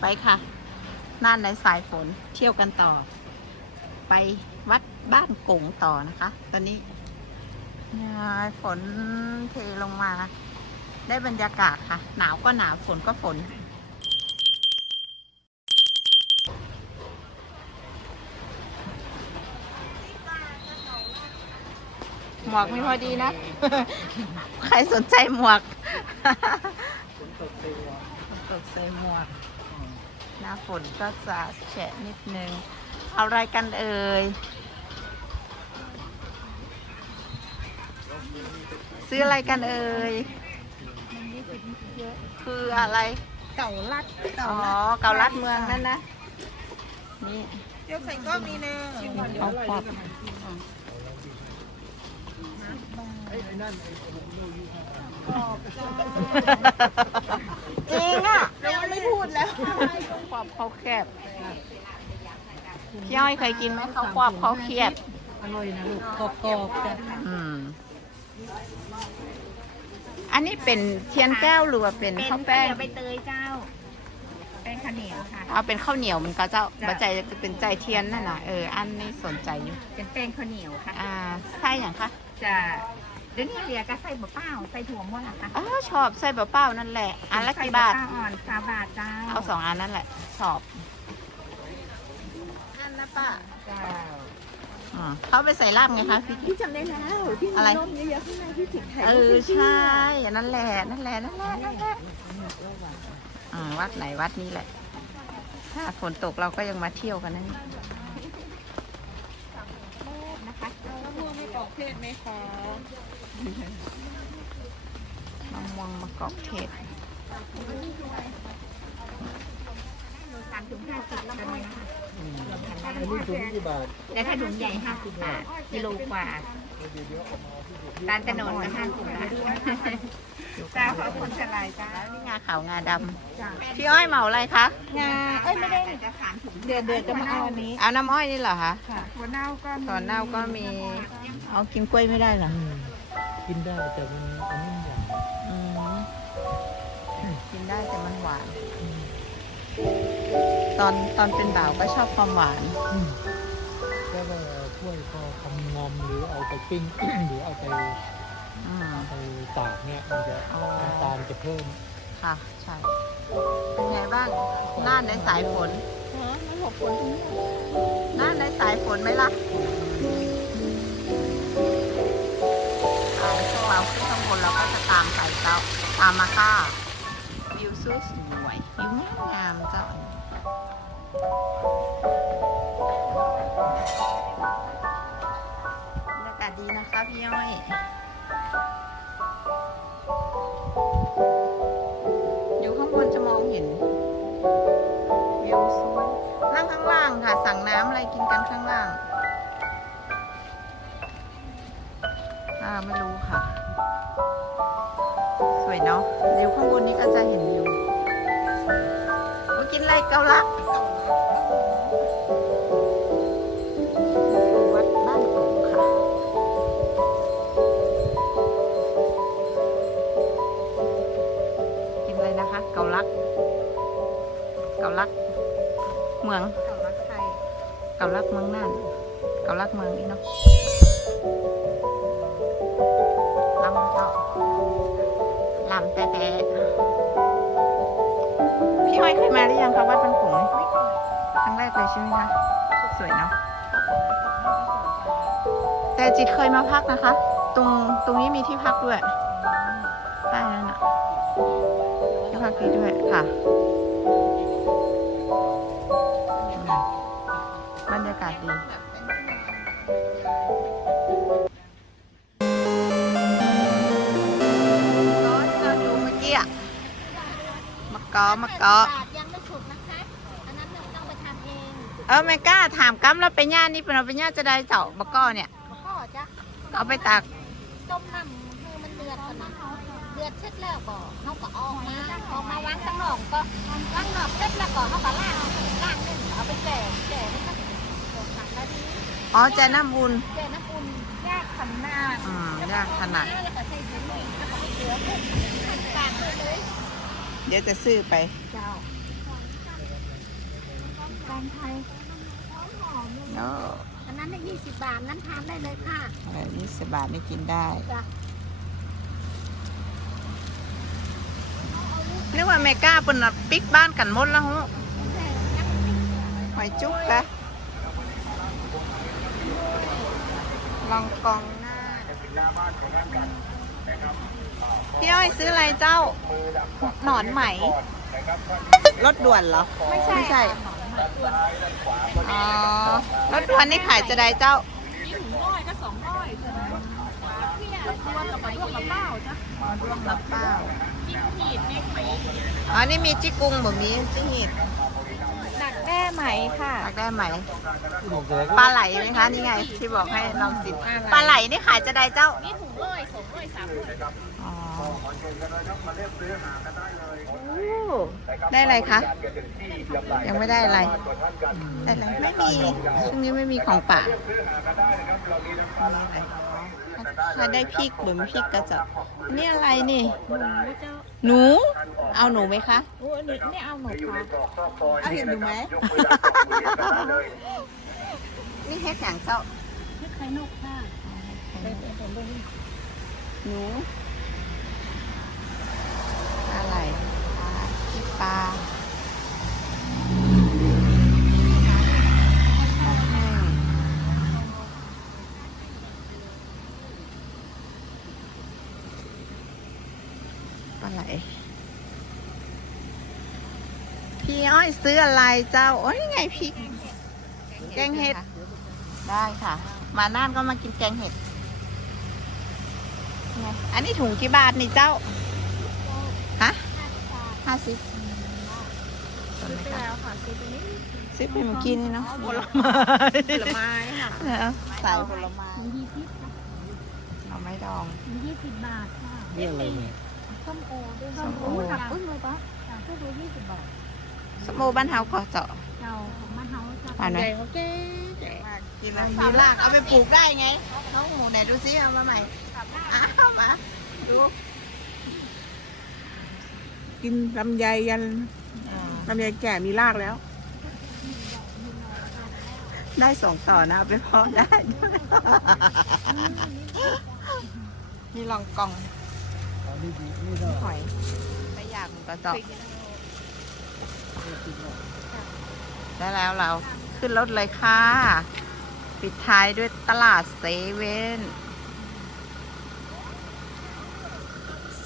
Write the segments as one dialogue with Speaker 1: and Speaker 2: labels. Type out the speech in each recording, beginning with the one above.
Speaker 1: ไปค่ะ น่านในสายฝนเที่ยวกันต่อ ไปวัดบ้านกงต่อนะคะ ตอนนี้เนี่ยฝนเทลงมา ได้บรรยากาศค่ะ หนาวก็หนาวฝนก็ฝน หมวกไม่พอดีนะ ใครสนใจหมวก
Speaker 2: ฝนตกเต็มวัน
Speaker 1: ตกใส่หมวก หน้าฝนก็จะแฉะนิดนึง เอาอะไรกันเอ่ย ซื้ออะไรกันเอ่ย คืออะไร
Speaker 3: เก่าลัด
Speaker 1: อ๋อเกาลัดเมืองนั่นนะ นี่
Speaker 3: เดี๋ยวใส่ก็มีเนอะ
Speaker 1: เอาปอบ
Speaker 2: ไอ้ไอ้นั่นไอ้ผมดูอยู่ข้างหลัง
Speaker 1: จริงอะ
Speaker 3: เราไม่ พูดแล้ว
Speaker 1: ปอบเขาแคบพี่อ้อยเคยกินไหมเขาปอบเขาเคียบ
Speaker 3: อร่อยนะลูกกรอบๆจ้ะ
Speaker 1: อืมอันนี้เป็นเทียนแก้วหรือว่าเป็นข้าวแป้ง
Speaker 3: ใบเตยเจ้าแป้งข้าวเหนียวค่ะ
Speaker 1: เอาเป็นข้าวเหนียวมันก็เจ้า
Speaker 3: จ้ะ
Speaker 1: บะใจเป็นใจเทียนนั่นน่ะเอออันนี้สนใจอยู่
Speaker 3: เป็นแป้งข้าวเหนียวค่ะ
Speaker 1: อ่าไส้อย่างคะ
Speaker 3: จะเดี๋ยวนี้เรียก็ใส่บะเป้าใส่ถั่วมั่วนะคะ
Speaker 1: อ๋อชอบไส้เปล่าๆนั่นแหละ อันละกี่บาท
Speaker 3: ใส่ะเป้อ่อนสามบาทเจ้า
Speaker 1: เอาสองอันนั่นแหละ ชอบ อันนะป้า
Speaker 3: เจ้า
Speaker 1: อืมเขาไปใส่ลาบไงคะพี่
Speaker 3: พี่จำได้แล้วที่
Speaker 1: อะไร
Speaker 3: มีนมเยอะๆข้างในที่จิกไข่
Speaker 1: เออใช่นั่นแหละ นั่นแหละ นั่นแหละนั่นแหละอืมวัดไหนวัดนี้แหละ ถ้าฝนตกเราก็ยังมาเที่ยวกันนะนี่
Speaker 3: นะคะ
Speaker 1: มะม่ วงมะกอกเทศ
Speaker 3: สามถุงห้าสิบกันเลยนะคะ
Speaker 2: ไอ้นี่ถุงกี่บาท
Speaker 3: แต่ถ้าถุงใหญ่ห้าสิบบาทกิโลกว่า
Speaker 2: เดี๋ยวเดี๋ยวเอามาที่ถุง
Speaker 3: ตาลตะโนนก็ห้าสิบบาทเจ้าขอบคุณสลายจ้า
Speaker 1: แล้วนี่งาขาวงาด
Speaker 3: จ้าำ
Speaker 1: พี่อ้อยเหมาอะไรคะ
Speaker 3: งาเอ้ยไม่ได้จะสามถุงเดือนเดือนจะมาเอาอันนี้
Speaker 1: เอาน้ำอ้อยนี่เหรอคะ
Speaker 3: ค่ะหัวเน่าก็มี
Speaker 1: ตอนเน่าก็มีเอากินกล้วยไม่ได้เหรอ
Speaker 2: อืมกินได้แต่มันอันนี้มันอย่าง
Speaker 1: อืมกินได้แต่มันหวาน
Speaker 2: อืม
Speaker 1: ตอนตอนเป็นบ่าวก็ชอบความหวาน
Speaker 2: อืมแล้วก็ถ้วยพอทำงอมหรือเอาไปปิ้งหรือเอาไป
Speaker 1: อืม
Speaker 2: ไปตากเนี่ยมันจะ
Speaker 1: อ๋อ
Speaker 2: น้ำตาลจะเพิ่ม
Speaker 1: ค่ะ ใช่ เป็นไงบ้างน่านในสายฝน
Speaker 3: มันหกคนตรงนี้
Speaker 1: น่านในสายฝนไหมล่ะอ่าพวกเราขึ้นข้างบนเราก็จะตามสายเจ้าตามมาค่ะวิวสวยสวยวิวงามงามๆเจ้าบรรยากาศดีนะคะพี่ย้อย อยู่ข้างบนจะมองเห็นวิวสวยนั่งข้างล่างค่ะ สั่งน้ำอะไรกินกันข้างล่าง อ่าไม่รู้ค่ะ สวยเนาะวิวข้างบนนี้ก็จะเห็นวิวมากินอะไรเกาลัด กากเมืองนี่เนาะลำเจาะลำแต่แต่พี่อ้อยเคยมาหรือยังคะวัดบ้านโป่งครั้งแรกเลยใช่ไหมคะ สวยเนาะแต่จิตเคยมาพักนะคะ ตรงตรงนี้มีที่พักด้วยใต้นั่นอะที่พักดีด้วยค่ะบรรยากาศดี กอมะกอ
Speaker 4: ยังไม่สุกนะคะอันนั้นเราต้องไปทำเอง
Speaker 1: เออไม่กล้าถามกัมแล้วไปย่านี่เป็นเอาไปย่าจะได้เจ้ามะกอเนี่ย
Speaker 4: ก็จะ
Speaker 1: เอาไปตาก
Speaker 4: ต้มน้ำให้มันเดือดก่อนนะเดือดเสร็จแล้วก็เขาก็ออกมาออกมาวางข้างนอกก็วางนอกเสร็จแล้วก็เขาก็ล้างล้างนึ่งเอาไปแก่แก่แล้วก็สองสามนาที
Speaker 1: อ๋อแจะน้ำอุ่น
Speaker 4: แก่น้ำอุ่น
Speaker 3: ยากขนาด
Speaker 1: อืมยากขนาด
Speaker 4: แล้วก็ใส่ถุงมือแล้วก็ไปเกลือ เพิ่มขั้นกลางเลยเลย
Speaker 1: เดี๋ยวจะซื้อไป
Speaker 4: เจ้าแตงไทยหอม
Speaker 1: โอ้
Speaker 4: อันนั้นได้ยี่สิบบาท นั้นทานได้เลยค่ะ
Speaker 1: อะไรนี่สิบบาทนี่กินได้
Speaker 4: จ้ะ
Speaker 1: นึกว่าเมก้าเป็นน่ะปิกบ้านกันหมดแล้วฮู้หอยจุ๊บกะลองกองหน้า พี่อ้อยซื้ออะไรเจ้าหนอนไหม รถด่วนเหรอ
Speaker 4: ไม่ใช่
Speaker 1: ไม่ใช่
Speaker 4: ค่ะหอมมากด้วย
Speaker 1: อ๋อ รถด่วนนี่ขายจะได้เจ้า
Speaker 3: นี่ถุงร้อยก็สองร้อยใช่ไหมรวมกับไปรวมกับเป้าจ้ะ
Speaker 1: ร่วมกับเป้า
Speaker 3: จิ้งขีดนี่ไหม
Speaker 1: อ๋อ นี่มีจิกุงบ่มีจิหีด
Speaker 3: หนักแม่ไหมค่ะ
Speaker 1: อยากได้ไหม
Speaker 2: บอกเลย
Speaker 1: ปลาไหลไหมคะ นี่ไง ที่บอกให้ลองสิปลาไหลนี่ขายจะได้เจ้า
Speaker 3: นี่ถุงร้อยส องร้อยสามร้อย
Speaker 1: อ๋อโอ้ได้อะไรคะ ยังไม่ได้อะไรได้อะไรไม่มีช่วงนี้ไม่มีของป่านี่อะไรถ้าได้พริกบุ๋มพริกก็จะนี่อะไรนี่
Speaker 3: เจ้า
Speaker 1: หนู เอาหนูไหมคะ
Speaker 3: โอ้นี่นี่เอาหนูค่ะ
Speaker 1: เอาเห็นหนูไหมนี่เฮ็ดอย่างเจ้า
Speaker 3: เฮ็ดไข่นกค่ะ
Speaker 1: หนูอะไรปลาที่ปลาเอาให้ปลาไหลพี่อ้อยซื้ออะไรเจ้า โอ้ยไงพี่ แกงเห็ด ได้ค่ะ มาน่านก็มากินแกงเห็ด อันนี้ถุงกี่บาทนี่เจ้า ฮะห้าสิบ
Speaker 3: ซื้อไปแล้วค่ะซื้อไปนี่
Speaker 1: ซื้อไปเมื่อกี้นี่เนาะ
Speaker 3: ผลไม้ผลไม้ค่ะ
Speaker 1: เออใส่ผลไม้
Speaker 4: ถุงยี่สิบค่ะ
Speaker 1: เอาไม้ดอง
Speaker 4: ถุงยี่สิบบาทค่ะ
Speaker 2: นี่อะไรเนี่ย
Speaker 4: ส้มโอด้วย
Speaker 1: ส้มโอ
Speaker 4: ค่ะอึ้งเลยปะค่ะพวกดูยี่สิบบาท
Speaker 1: สโมบ้านเฮาก็เจาะ
Speaker 4: เราของบ้านเฮาจะ
Speaker 1: อ่า
Speaker 3: ให
Speaker 1: นะ
Speaker 3: ญ่โอเคใหญ่
Speaker 1: กินแล้วมีรากเอาไปปลูกได้ไงน้องหมูไหนดูซิเอามาใหม่ อ้าวมาดู
Speaker 3: กินลำไยยัน
Speaker 1: อ่า
Speaker 3: ลำไยแก่มีรากแล้ว
Speaker 1: ได้สองต่อนะเอาไปเพาะได้นี่ลองกอง
Speaker 2: อันนี้ดีนี่ก็
Speaker 1: หอยไม่อยากมันก็เจาะได้แล้วเราขึ้นรถเลยค่ะ ปิดท้ายด้วยตลาดเซเว่น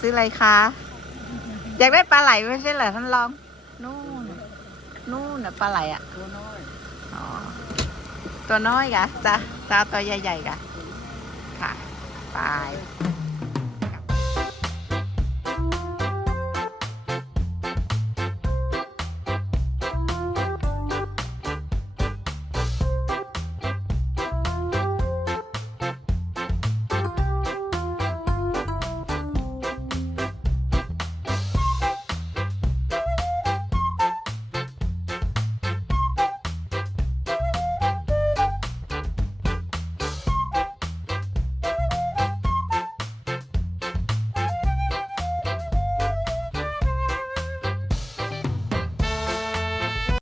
Speaker 1: ซื้ออะไรคะ อยากได้ปลาไหลไม่ใช่เหรอท่านลอง นู่น นู่นนะปลาไหลอะ
Speaker 2: ตัวน้อย
Speaker 1: อ๋อตัวน้อยกะจ้ะจ้าตัวใหญ่ๆกะค่ะ ไป